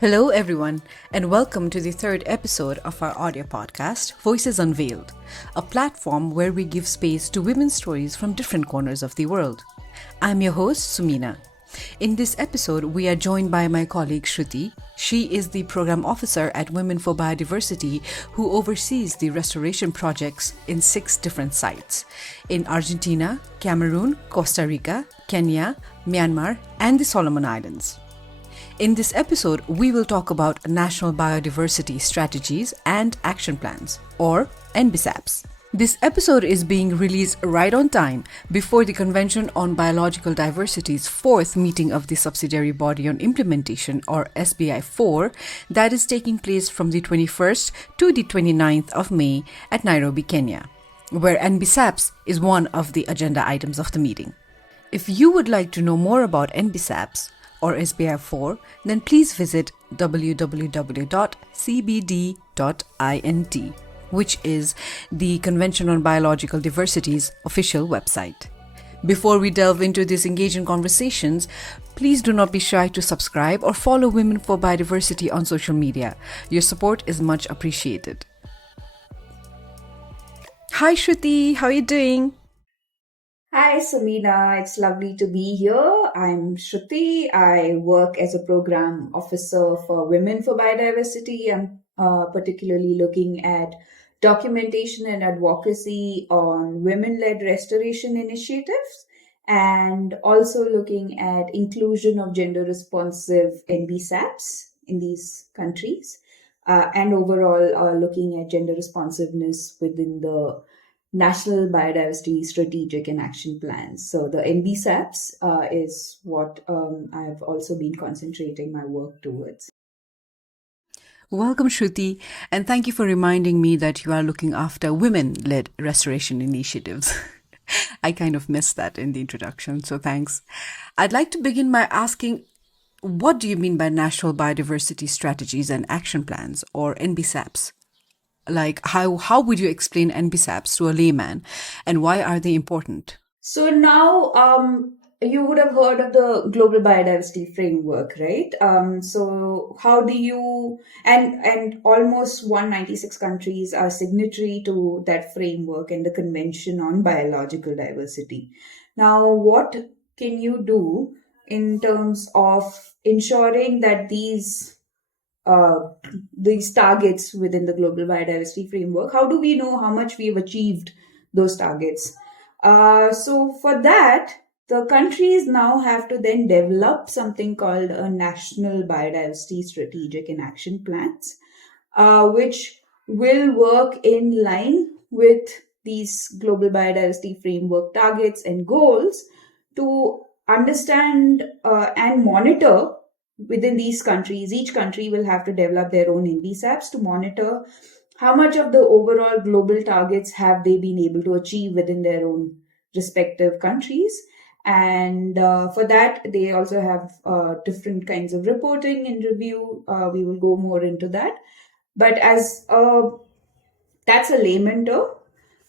Hello, everyone, and welcome to the third episode of our audio podcast, Voices Unveiled, a platform where we give space to women's stories from different corners of the world. I'm your host, Sumina. In this episode, we are joined by my colleague Shruti. She is the program officer at Women for Biodiversity who oversees the restoration projects in 6 different sites in Argentina, Cameroon, Costa Rica, Kenya, Myanmar, and the Solomon Islands. In this episode, we will talk about National Biodiversity Strategies and Action Plans, or NBSAPs. This episode is being released right on time before the Convention on Biological Diversity's 4th meeting of the Subsidiary Body on Implementation, or SBI-4, that is taking place from the 21st to the 29th of May at Nairobi, Kenya, where NBSAPs is one of the agenda items of the meeting. If you would like to know more about NBSAPs, or SBI-4, then please visit www.cbd.int, which is the Convention on Biological Diversity's official website. Before we delve into these engaging conversations, please do not be shy to subscribe or follow Women for Biodiversity on social media. Your support is much appreciated. Hi Shruti, how are you doing? Hi, Sumina. It's lovely to be here. I'm Shruti. I work as a program officer for Women for Biodiversity. I'm particularly looking at documentation and advocacy on women-led restoration initiatives and also looking at inclusion of gender-responsive NBSAPs in these countries and overall looking at gender responsiveness within the National Biodiversity Strategic and Action Plans. So the NBSAPs is what I've also been concentrating my work towards. Welcome, Shruti, and thank you for reminding me that you are looking after women-led restoration initiatives. I kind of missed that in the introduction, so thanks. I'd like to begin by asking, what do you mean by National Biodiversity Strategies and Action Plans, or NBSAPs? Like, how would you explain NBSAPs to a layman, and why are they important? So now, you would have heard of the Global Biodiversity Framework, right? So how do you, and almost 196 countries are signatory to that framework and the Convention on Biological Diversity. Now, what can you do in terms of ensuring that these targets within the Global Biodiversity Framework? How do we know how much we've achieved those targets? So for that, the countries now have to then develop something called a National Biodiversity Strategic and Action Plans, which will work in line with these Global Biodiversity Framework targets and goals to understand and monitor within these countries. Each country will have to develop their own NBSAPs to monitor how much of the overall global targets have they been able to achieve within their own respective countries. And for that, they also have different kinds of reporting and review. We will go more into that. But as that's a layman term.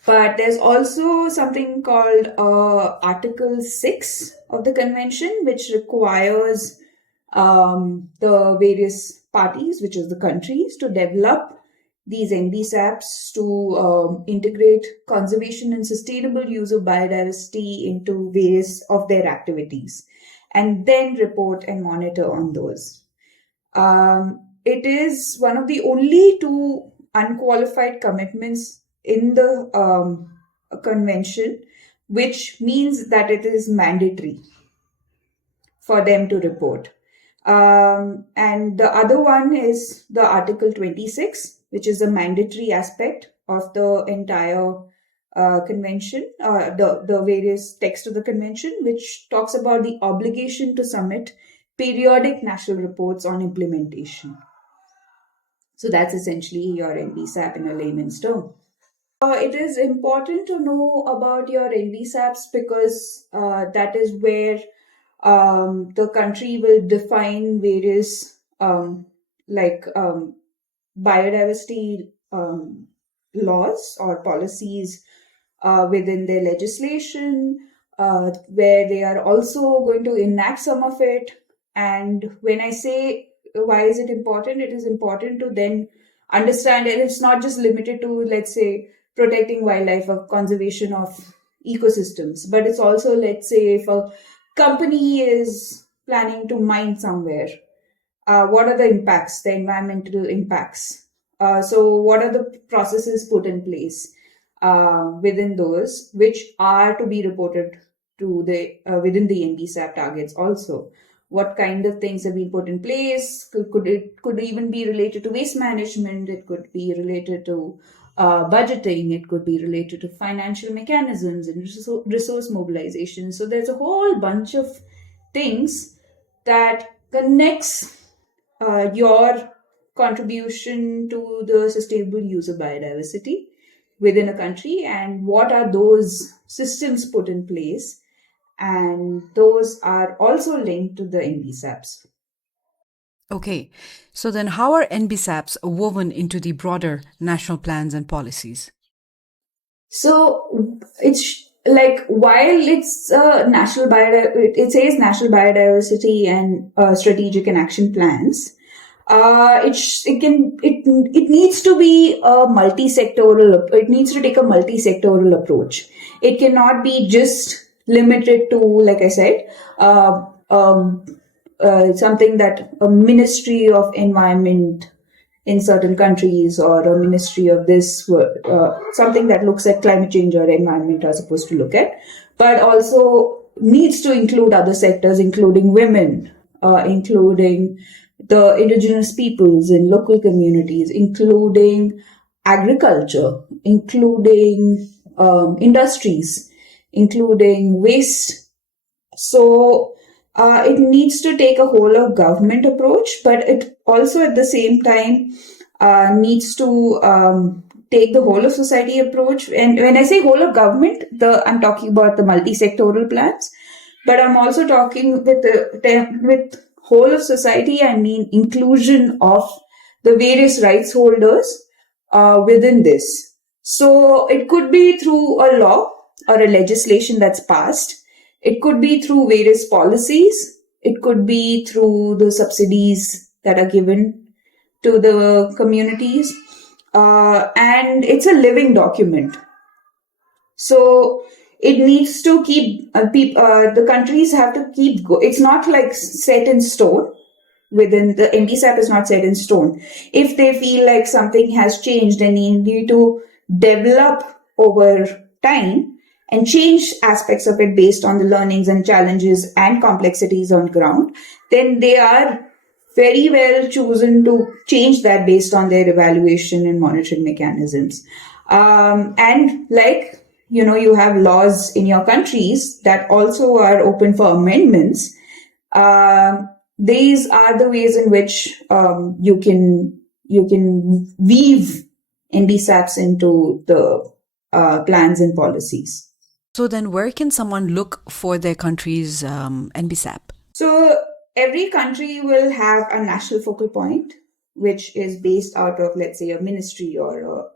But there's also something called Article 6 of the Convention, which requires the various parties, which is the countries, to develop these NBSAPs to integrate conservation and sustainable use of biodiversity into various of their activities, and then report and monitor on those. It is one of the only 2 unqualified commitments in the convention, which means that it is mandatory for them to report. And the other one is the Article 26, which is a mandatory aspect of the entire convention, the various text of the convention, which talks about the obligation to submit periodic national reports on implementation. So that's essentially your NBSAP in a layman's term. It is important to know about your NBSAPs because that is where the country will define various biodiversity laws or policies within their legislation, where they are also going to enact some of it. And when I say why is it important? It is important to then understand, and it's not just limited to, let's say, protecting wildlife or conservation of ecosystems, but it's also, let's say, if a company is planning to mine somewhere, what are the impacts, the environmental impacts? So what are the processes put in place within those, which are to be reported to the within the NBSAP targets also? What kind of things have been put in place? Could even be related to waste management. It could be related to budgeting. It could be related to financial mechanisms and resource mobilization. So there's a whole bunch of things that connects your contribution to the sustainable use of biodiversity within a country, and what are those systems put in place, and those are also linked to the NBSAPs. Okay, so then how are NBSAPs woven into the broader national plans and policies? So it's like, while it's it says national biodiversity and strategic and action plans, it needs to be a multi-sectoral. It needs to take a multi-sectoral approach. It cannot be just limited to, like I said, something that a Ministry of Environment in certain countries, or a ministry of this, something that looks at climate change or environment are supposed to look at, but also needs to include other sectors, including women, including the indigenous peoples in local communities, including agriculture, including industries, including waste. So it needs to take a whole of government approach, but it also at the same time needs to take the whole of society approach. And when I say whole of government, I'm talking about the multi-sectoral plans, but I'm also talking with whole of society, I mean inclusion of the various rights holders within this. So it could be through a law or a legislation that's passed. It could be through various policies. It could be through the subsidies that are given to the communities. And it's a living document. So it needs to keep, the countries have to keep it's not like set in stone. Within the NBSAP is not set in stone. If they feel like something has changed and they need to develop over time and change aspects of it based on the learnings and challenges and complexities on ground, then they are very well chosen to change that based on their evaluation and monitoring mechanisms. And like, you have laws in your countries that also are open for amendments. These are the ways in which you can weave NBSAPs into the plans and policies. So then where can someone look for their country's NBSAP? So every country will have a national focal point, which is based out of, let's say, a ministry or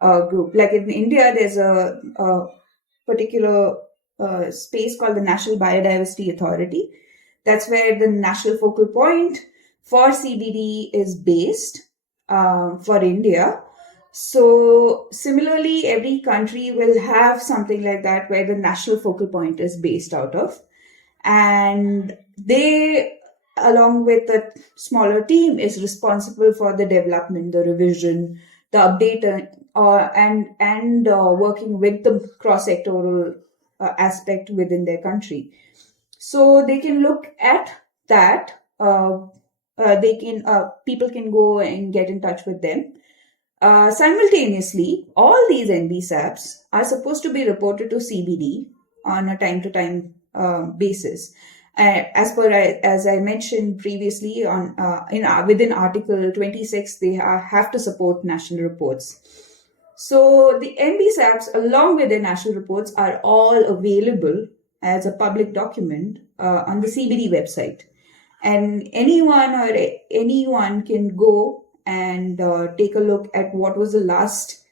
a group. Like in India, there's a particular space called the National Biodiversity Authority. That's where the national focal point for CBD is based for India. So similarly, every country will have something like that where the national focal point is based out of. And they, along with a smaller team, is responsible for the development, the revision, the update, and working with the cross-sectoral aspect within their country. So they can look at that. People can go and get in touch with them. Simultaneously, all these NBSAPs are supposed to be reported to CBD on a time-to-time basis. As I mentioned previously, within Article 26, they have to support national reports. So the NBSAPs, along with their national reports, are all available as a public document on the CBD website. And anyone can go and take a look at what was the last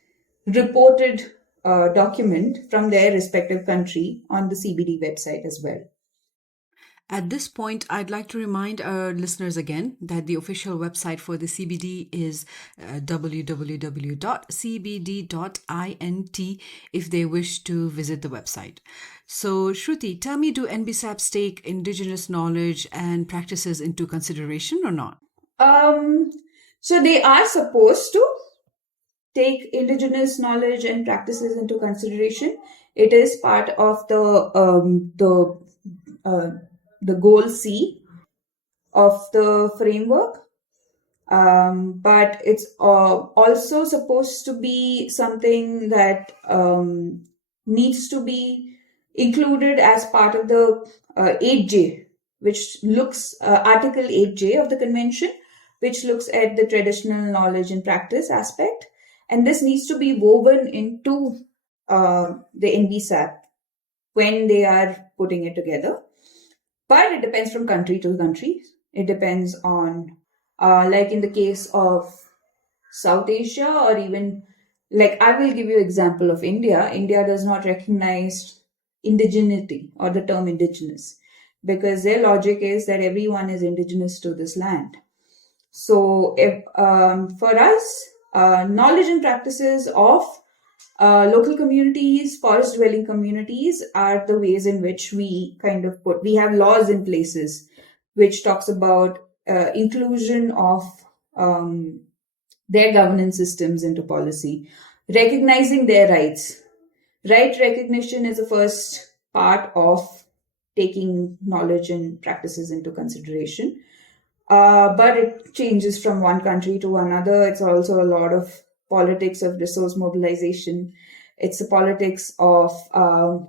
reported document from their respective country on the CBD website as well. At this point, I'd like to remind our listeners again that the official website for the CBD is www.cbd.int if they wish to visit the website. So, Shruti, tell me, do NBSAPs take Indigenous knowledge and practices into consideration or not? So they are supposed to take Indigenous knowledge and practices into consideration. It is part of the goal C of the framework. But it's also supposed to be something that needs to be included as part of the 8J, which looks Article 8J of the Convention, which looks at the traditional knowledge and practice aspect. And this needs to be woven into the NBSAP when they are putting it together. But it depends from country to country. It depends on, like in the case of South Asia, or even, like, I will give you an example of India. India does not recognize indigeneity or the term indigenous, because their logic is that everyone is indigenous to this land. So if, for us, knowledge and practices of local communities, forest dwelling communities are the ways in which we we have laws in places which talks about inclusion of their governance systems into policy, recognizing their rights. Right recognition is the first part of taking knowledge and practices into consideration. But it changes from one country to another. It's also a lot of politics of resource mobilization. It's the politics of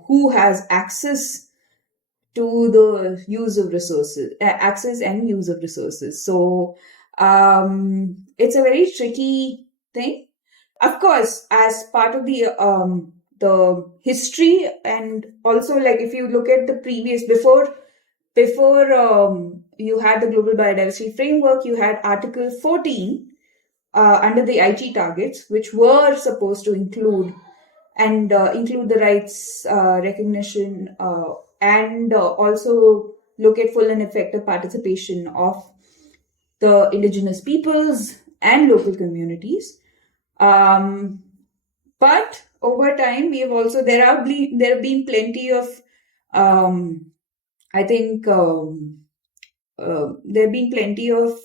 who has access to the use of resources, access and use of resources. So it's a very tricky thing. Of course, as part of the history, and also, like, if you look at the previous, before you had the Global Biodiversity Framework, you had Article 14 under the Aichi targets, which were supposed to include the rights recognition and also look at full and effective participation of the indigenous peoples and local communities. But over time, we have also there have been plenty of I think there have been plenty of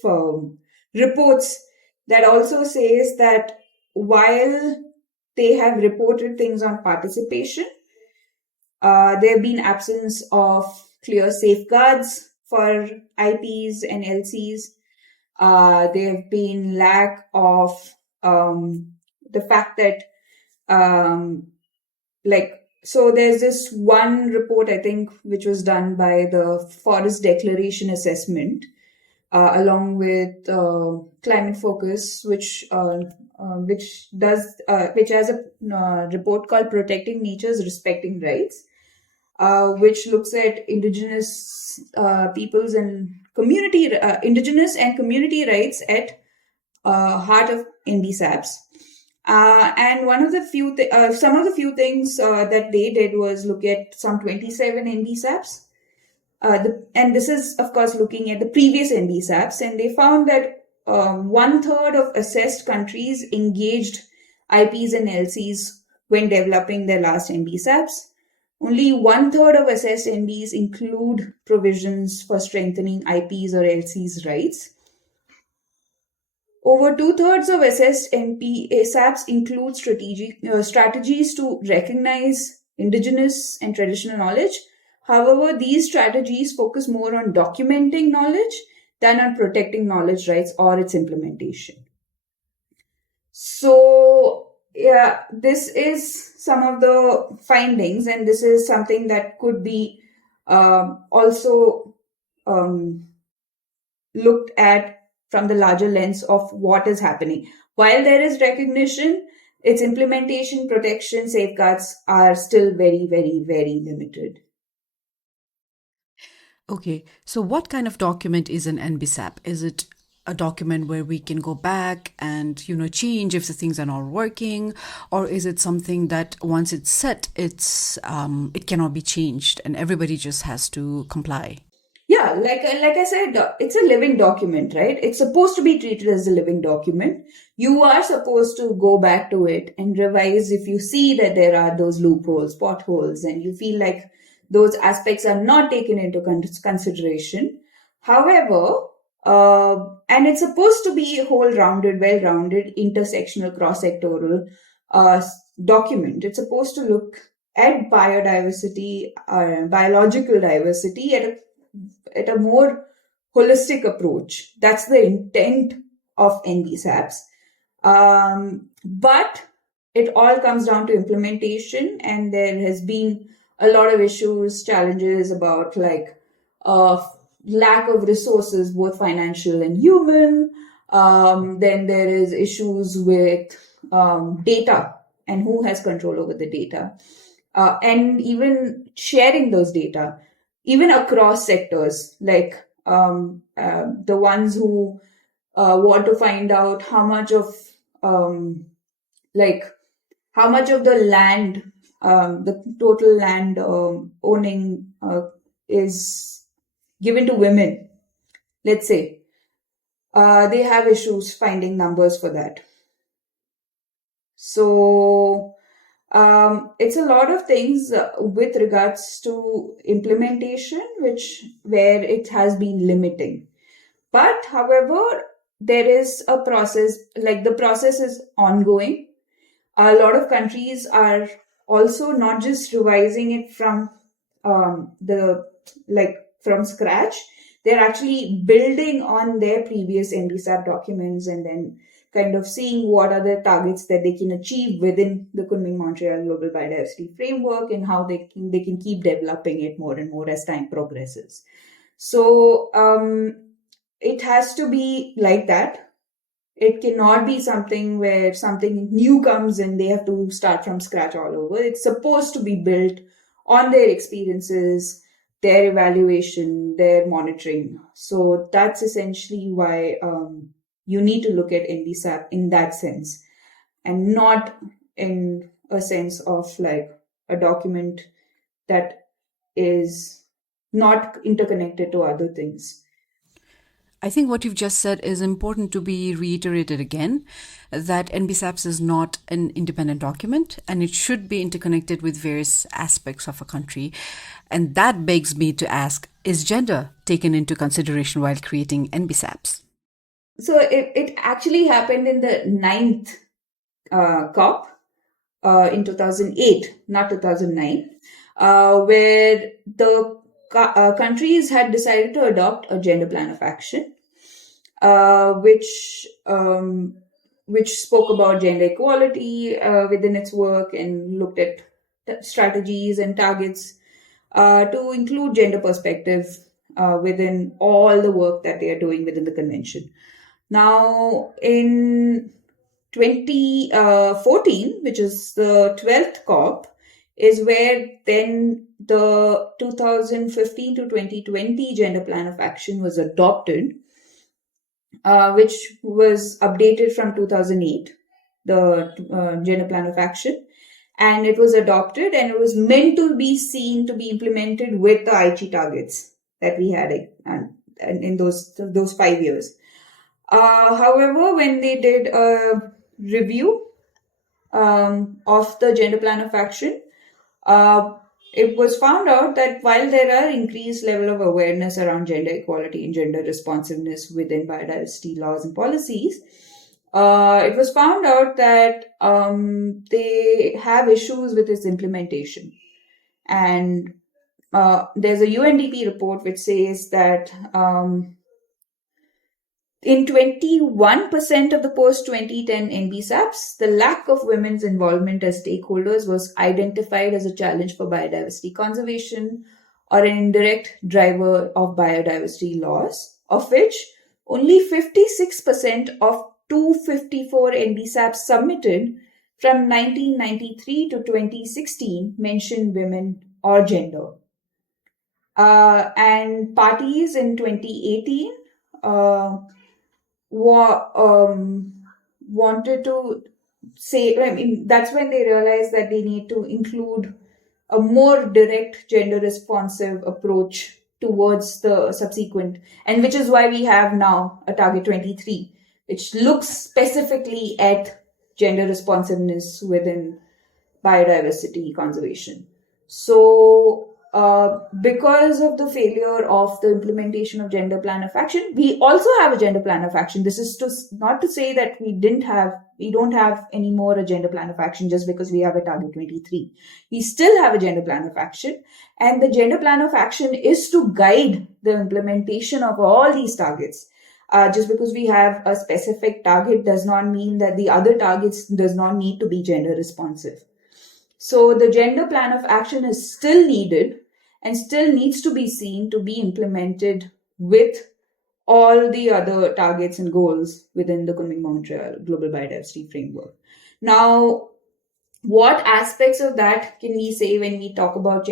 reports that also says that while they have reported things on participation, there have been absence of clear safeguards for IPs and LCs. There have been lack of the fact that so there's this one report, I think, which was done by the Forest Declaration Assessment, along with Climate Focus, which has a report called Protecting Nature's Respecting Rights, which looks at indigenous peoples and indigenous and community rights at heart of NBSAPs. And one of the few things that they did was look at some 27 NBSAPs. And this is, of course, looking at the previous NBSAPs, and they found that 1/3 of assessed countries engaged IPs and LCs when developing their last NBSAPs. Only 1/3 of assessed NBs include provisions for strengthening IPs or LCs' rights. Over 2/3 of assessed NBSAPs include strategies to recognize indigenous and traditional knowledge. However, these strategies focus more on documenting knowledge than on protecting knowledge rights or its implementation. So, yeah, this is some of the findings, and this is something that could be also looked at from the larger lens of what is happening. While there is recognition, its implementation, protection, safeguards are still very, very, very limited. Okay, so what kind of document is an NBSAP? Is it a document where we can go back and, change if the things are not working? Or is it something that once it's set, it cannot be changed and everybody just has to comply? Yeah, like I said, it's a living document, right? It's supposed to be treated as a living document. You are supposed to go back to it and revise if you see that there are those loopholes, potholes, and you feel like those aspects are not taken into consideration. However, and it's supposed to be a whole-rounded, well-rounded, intersectional, cross-sectoral document. It's supposed to look at biodiversity, biological diversity at a more holistic approach. That's the intent of NBSAPs. But it all comes down to implementation, and there has been a lot of issues, challenges about lack of resources, both financial and human. Then there is issues with data and who has control over the data, and even sharing those data, even across sectors, like the ones who want to find out how much of the land, the total land owning is given to women, let's say, they have issues finding numbers for that. So it's a lot of things with regards to implementation, where it has been limiting. But however, there is a process, like the process is ongoing. A lot of countries are also not just revising it from from scratch. They're actually building on their previous NBSAP documents and then kind of seeing what are the targets that they can achieve within the Kunming-Montreal Global Biodiversity Framework and how they can keep developing it more and more as time progresses. So it has to be like that. It cannot be something where something new comes and they have to start from scratch all over. It's supposed to be built on their experiences, their evaluation, their monitoring. So that's essentially why you need to look at NBSAP in that sense, and not in a sense of like a document that is not interconnected to other things. I think what you've just said is important to be reiterated again, that NBSAPs is not an independent document and it should be interconnected with various aspects of a country. And that begs me to ask, is gender taken into consideration while creating NBSAPs? So it actually happened in the 9th COP in 2008, not 2009, where the countries had decided to adopt a gender plan of action, which spoke about gender equality within its work and looked at strategies and targets to include gender perspective within all the work that they are doing within the convention. Now, in 2014, which is the 12th COP, is where then the 2015 to 2020 Gender Plan of Action was adopted, which was updated from 2008, the Gender Plan of Action. And it was adopted and it was meant to be seen to be implemented with the Aichi targets that we had in those 5 years. However, when they did a review of the Gender Plan of Action, it was found out that while there are increased level of awareness around gender equality and gender responsiveness within biodiversity laws and policies, it was found out that they have issues with its implementation. And there's a UNDP report which says that in 21% of the post-2010 NBSAPs, the lack of women's involvement as stakeholders was identified as a challenge for biodiversity conservation or an indirect driver of biodiversity loss, of which only 56% of 254 NBSAPs submitted from 1993 to 2016 mentioned women or gender. And parties in 2018 wanted to say, that's when they realized that they need to include a more direct gender responsive approach towards the subsequent, and which is why we have now a target 23, which looks specifically at gender responsiveness within biodiversity conservation. So, because of the failure of the implementation of gender plan of action, we also have a gender plan of action. This is not to say that we don't have any more a gender plan of action just because we have a target 23. We still have a gender plan of action, and the gender plan of action is to guide the implementation of all these targets. Just because we have a specific target does not mean that the other targets does not need to be gender responsive. So the gender plan of action is still needed and still needs to be seen to be implemented with all the other targets and goals within the Kunming-Montreal Global Biodiversity Framework. Now, what aspects of that can we say when we talk about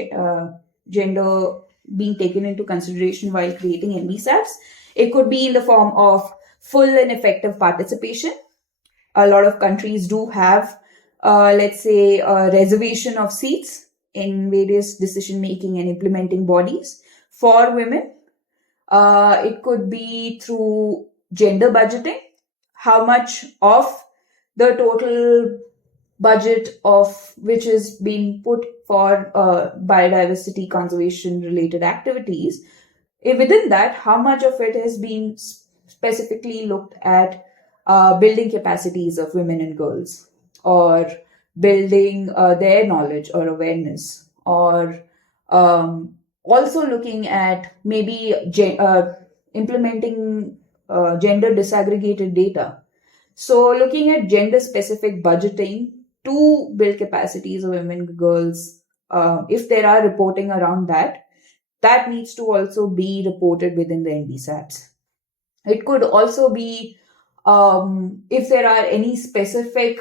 gender being taken into consideration while creating NBSAPs? It could be in the form of full and effective participation. A lot of countries do have let's say, a reservation of seats in various decision-making and implementing bodies for women. It could be through gender budgeting. How much of the total budget of which is being put for biodiversity conservation-related activities, within that, how much of it has been specifically looked at building capacities of women and girls, or building their knowledge or awareness, or also looking at maybe implementing gender disaggregated data. So looking at gender specific budgeting to build capacities of women and girls, if there are reporting around that needs to also be reported within the NBSAPs. It could also be if there are any specific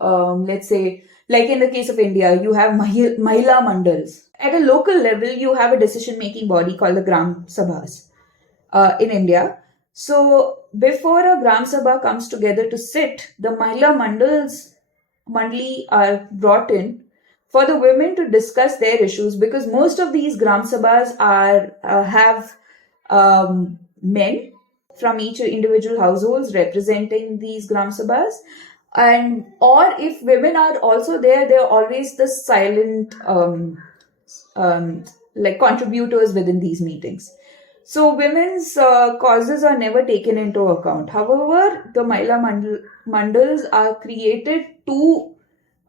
let's say, like in the case of India, you have Mahila Mandals. At a local level, you have a decision-making body called the Gram Sabhas in India. So, before a Gram Sabha comes together to sit, the Mahila Mandali are brought in for the women to discuss their issues, because most of these Gram Sabhas have men from each individual households representing these Gram Sabhas. And or if women are also there, they're always the silent like contributors within these meetings. So women's causes are never taken into account. However, the Mahila Mandals are created to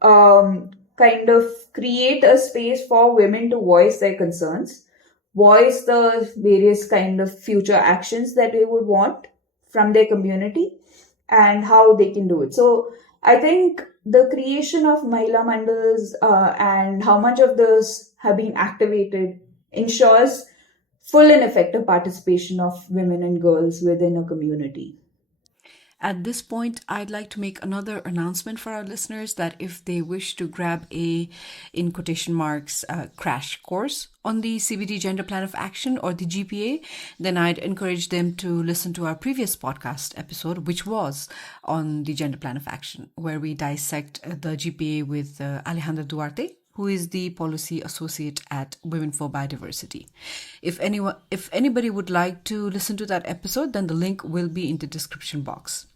kind of create a space for women to voice their concerns, voice the various kind of future actions that they would want from their community, and how they can do it. So I think the creation of Mahila Mandals and how much of those have been activated ensures full and effective participation of women and girls within a community. At this point, I'd like to make another announcement for our listeners that if they wish to grab a, in quotation marks, crash course on the CBD Gender Plan of Action or the GPA, then I'd encourage them to listen to our previous podcast episode, which was on the Gender Plan of Action, where we dissect the GPA with Alejandra Duarte, who is the policy associate at Women for Biodiversity. If anybody would like to listen to that episode, then the link will be in the description box.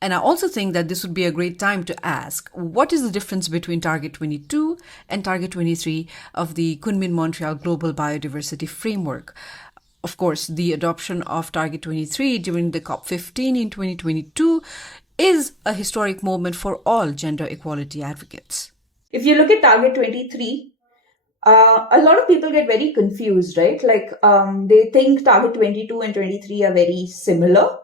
And I also think that this would be a great time to ask, what is the difference between Target 22 and Target 23 of the Kunming-Montreal Global Biodiversity Framework? Of course, the adoption of Target 23 during the COP15 in 2022 is a historic moment for all gender equality advocates. If you look at Target 23, a lot of people get very confused, right? Like they think Target 22 and 23 are very similar,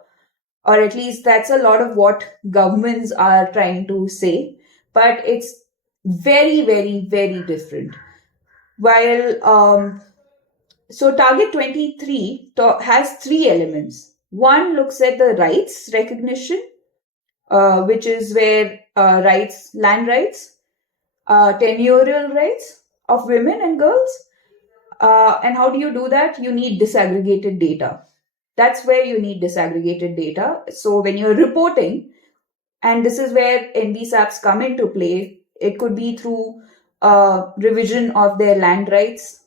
or at least that's a lot of what governments are trying to say, but it's very, very, very different. While so Target 23 has three elements. One looks at the rights recognition, which is where land rights, tenurial rights of women and girls. And how do you do that? You need disaggregated data. That's where you need disaggregated data. So when you're reporting, and this is where NBSAPs come into play, it could be through revision of their land rights,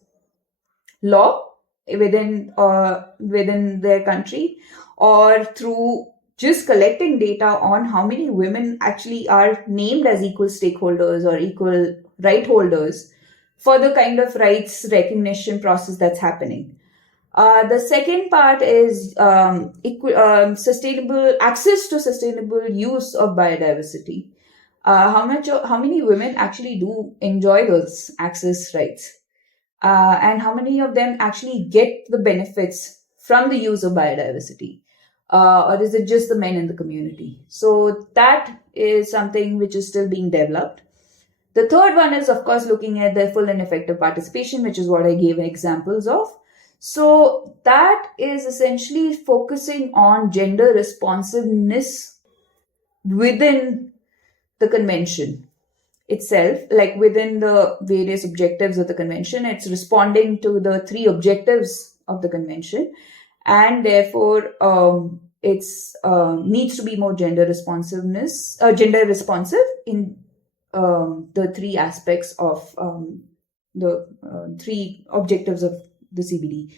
law within their country, or through just collecting data on how many women actually are named as equal stakeholders or equal right holders for the kind of rights recognition process that's happening. The second part is sustainable access to sustainable use of biodiversity. How many women actually do enjoy those access rights, and how many of them actually get the benefits from the use of biodiversity, or is it just the men in the community? So that is something which is still being developed. The third one is, of course, looking at the full and effective participation, which is what I gave examples of. So that is essentially focusing on gender responsiveness within the convention itself, like within the various objectives of the convention. It's responding to the 3 objectives of the convention, and therefore it's needs to be more gender responsive in the 3 aspects of the 3 objectives of the CBD.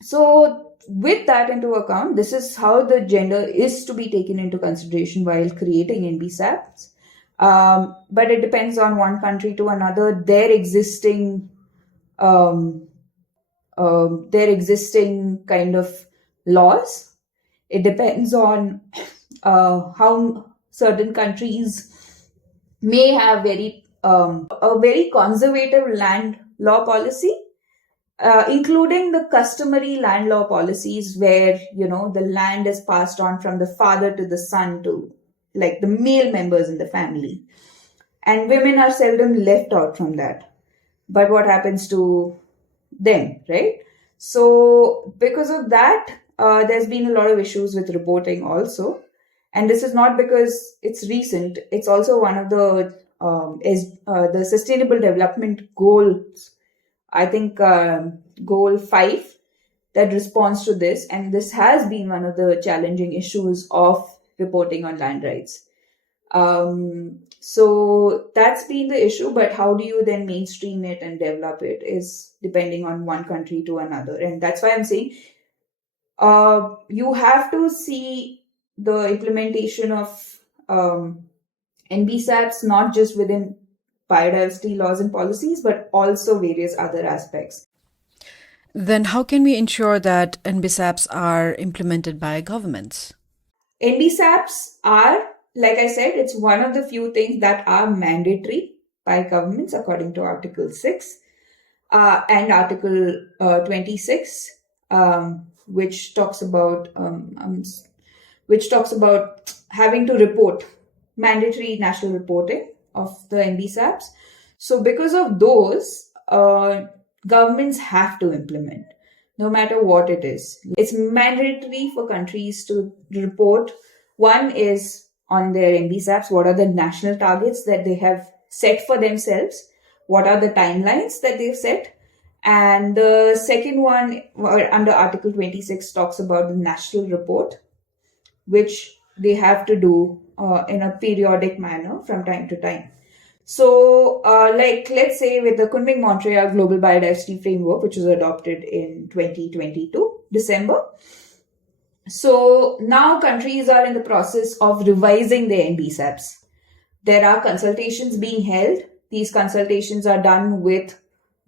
So with that into account, this is how the gender is to be taken into consideration while creating NBSAPs. But it depends on one country to another, their existing kind of laws. It depends on how certain countries may have a very conservative land law policy, including the customary land law policies where, the land is passed on from the father to the son to like the male members in the family. And women are seldom left out from that. But what happens to them, right? So because of that, there's been a lot of issues with reporting also. And this is not because it's recent. It's also one of the Sustainable Development Goals, I think Goal 5, that responds to this. And this has been one of the challenging issues of reporting on land rights. So that's been the issue, but how do you then mainstream it and develop it is depending on one country to another. And that's why I'm saying you have to see the implementation of NBSAPs not just within biodiversity laws and policies, but also various other aspects. Then how can we ensure that NBSAPs are implemented by governments? NBSAPs are, like I said, it's one of the few things that are mandatory by governments according to Article 6 and Article 26, which talks about having to report, mandatory national reporting of the NBSAPs. So because of those, governments have to implement, no matter what it is. It's mandatory for countries to report. One is on their NBSAPs, what are the national targets that they have set for themselves? What are the timelines that they've set? And the second one, under Article 26, talks about the national report, which they have to do in a periodic manner from time to time. So, let's say with the Kunming-Montreal Global Biodiversity Framework, which was adopted in 2022, December. So now countries are in the process of revising their NBSAPs. There are consultations being held. These consultations are done with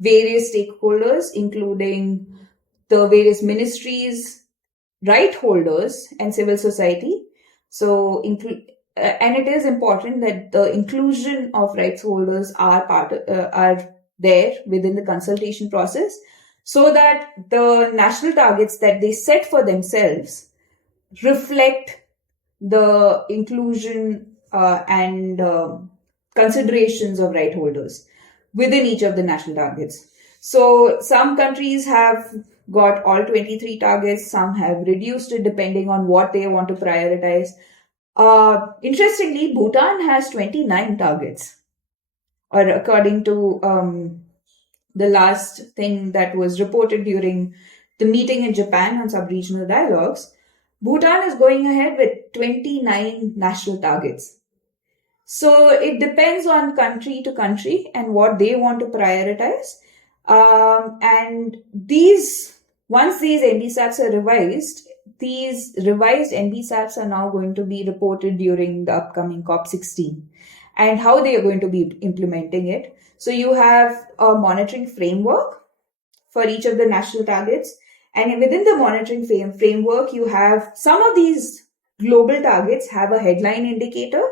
various stakeholders, including the various ministries, right holders, and civil society. So, and it is important that the inclusion of rights holders are there within the consultation process, so that the national targets that they set for themselves reflect the inclusion and considerations of right holders within each of the national targets. So some countries have got all 23 targets, some have reduced it depending on what they want to prioritize. Interestingly, Bhutan has 29 targets, or according to the last thing that was reported during the meeting in Japan on sub-regional dialogues, Bhutan is going ahead with 29 national targets. So it depends on country to country and what they want to prioritize. And once these NBSAPs are revised, these revised NBSAPs are now going to be reported during the upcoming COP16 and how they are going to be implementing it. So you have a monitoring framework for each of the national targets. And within the monitoring framework, you have some of these global targets have a headline indicator.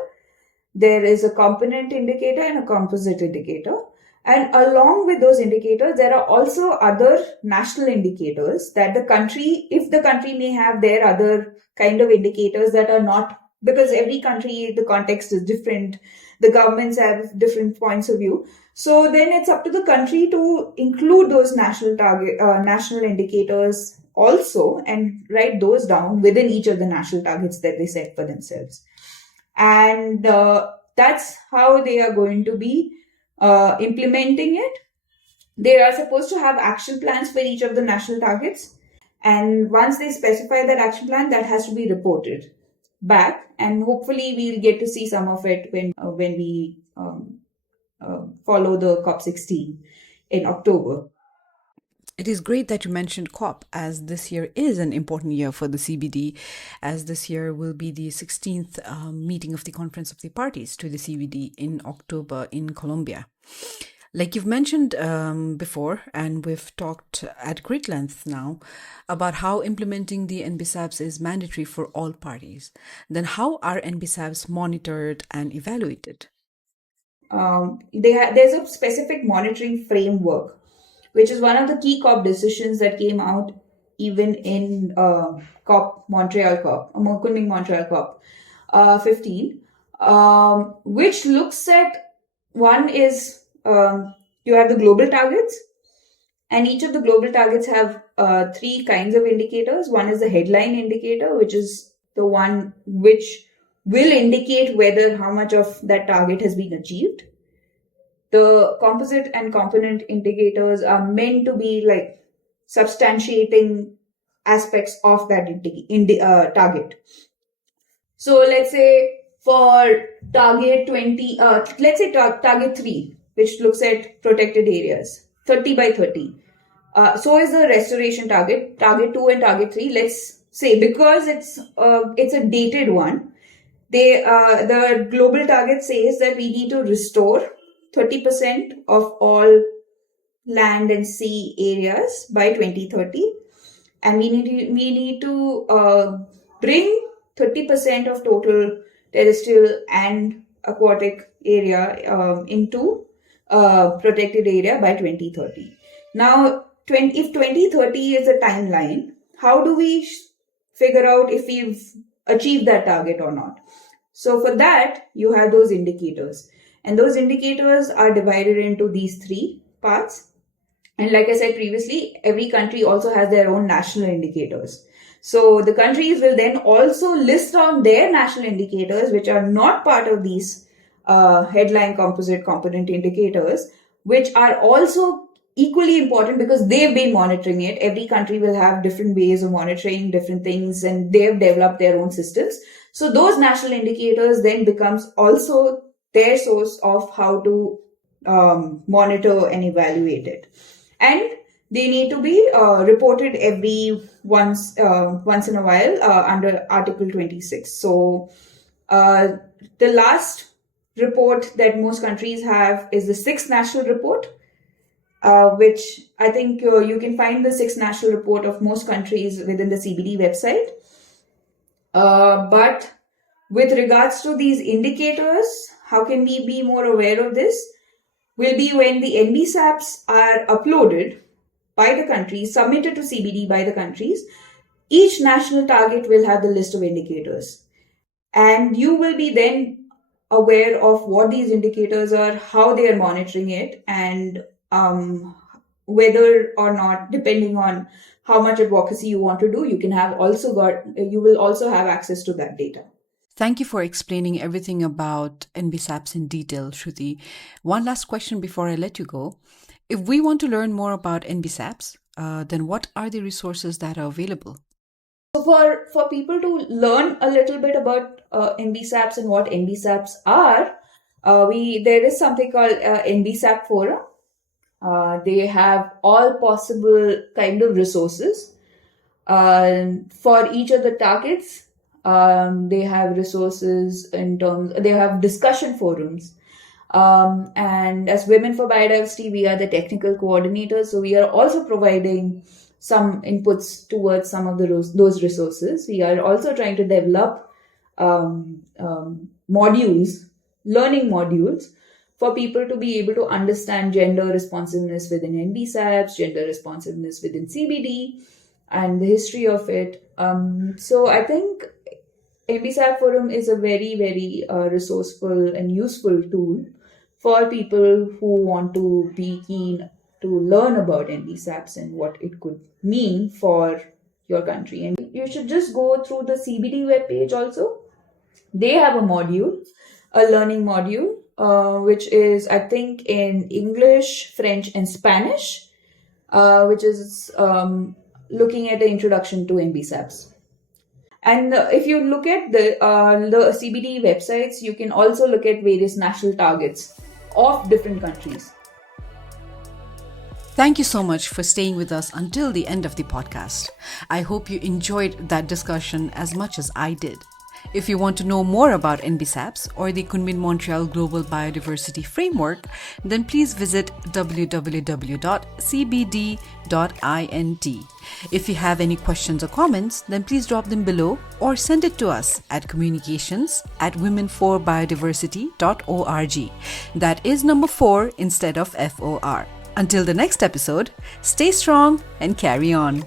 There is a component indicator and a composite indicator. And along with those indicators, there are also other national indicators that if the country may have their other kind of indicators that are not, because every country, the context is different. The governments have different points of view. So then it's up to the country to include those national indicators also and write those down within each of the national targets that they set for themselves. And that's how they are going to be implementing it. They are supposed to have action plans for each of the national targets. And once they specify that action plan, that has to be reported back. And hopefully we'll get to see some of it when we follow the COP16 in October. It is great that you mentioned COP, as this year is an important year for the CBD, as this year will be the 16th meeting of the Conference of the Parties to the CBD in October in Colombia. Like you've mentioned before, and we've talked at great length now about how implementing the NBSAPs is mandatory for all parties. Then how are NBSAPs monitored and evaluated? There's a specific monitoring framework, which is one of the key COP decisions that came out even in Kunming-Montreal COP 15, which looks at, one is you have the global targets, and each of the global targets have three kinds of indicators. One is the headline indicator, which is the one which will indicate whether how much of that target has been achieved. The composite and component indicators are meant to be like substantiating aspects of that target. So let's say for target 20, let's say target 3, which looks at protected areas, 30 by 30. So is the restoration target 2 and target 3. Let's say, because it's a dated one, the global target says that we need to restore 30% of all land and sea areas by 2030, and we need to bring 30% of total terrestrial and aquatic area into protected area by 2030. Now, if 2030 is a timeline, how do we figure out if we've achieved that target or not? So for that, you have those indicators. And those indicators are divided into these three parts. And like I said previously, every country also has their own national indicators. So the countries will then also list on their national indicators, which are not part of these headline composite component indicators, which are also equally important because they've been monitoring it. Every country will have different ways of monitoring different things, and they've developed their own systems. So those national indicators then becomes also their source of how to monitor and evaluate it. And they need to be reported once in a while under Article 26. So the last report that most countries have is the 6th national report, which I think you can find the 6th national report of most countries within the CBD website. But with regards to these indicators, how can we be more aware of this? Will be when the NBSAPs are uploaded by the countries, submitted to CBD by the countries. Each national target will have the list of indicators. And you will be then aware of what these indicators are, how they are monitoring it, and whether or not, depending on how much advocacy you want to do, you will also have access to that data. Thank you for explaining everything about NBSAPs in detail, Shruti. One last question before I let you go. If we want to learn more about NBSAPs, then what are the resources that are available? So for people to learn a little bit about NBSAPs and what NBSAPs are, there is something called NBSAP Forum. They have all possible kind of resources for each of the targets. They have resources they have discussion forums. And as Women for Biodiversity, we are the technical coordinators. So we are also providing some inputs towards some of those resources. We are also trying to develop modules, learning modules, for people to be able to understand gender responsiveness within NBSAPs, gender responsiveness within CBD, and the history of it. So I think NBSAP Forum is a very, very resourceful and useful tool for people who want to be keen to learn about NBSAPs and what it could mean for your country. And you should just go through the CBD webpage also. They have a module, a learning module, which is, I think, in English, French, and Spanish, which is looking at the introduction to NBSAPs. And if you look at the CBD websites, you can also look at various national targets of different countries. Thank you so much for staying with us until the end of the podcast. I hope you enjoyed that discussion as much as I did. If you want to know more about NBSAPs or the Kunming-Montreal Global Biodiversity Framework, then please visit www.cbd.int. If you have any questions or comments, then please drop them below or send it to us at communications@womenforbiodiversity.org. That is number 4 instead of FOR. Until the next episode, stay strong and carry on.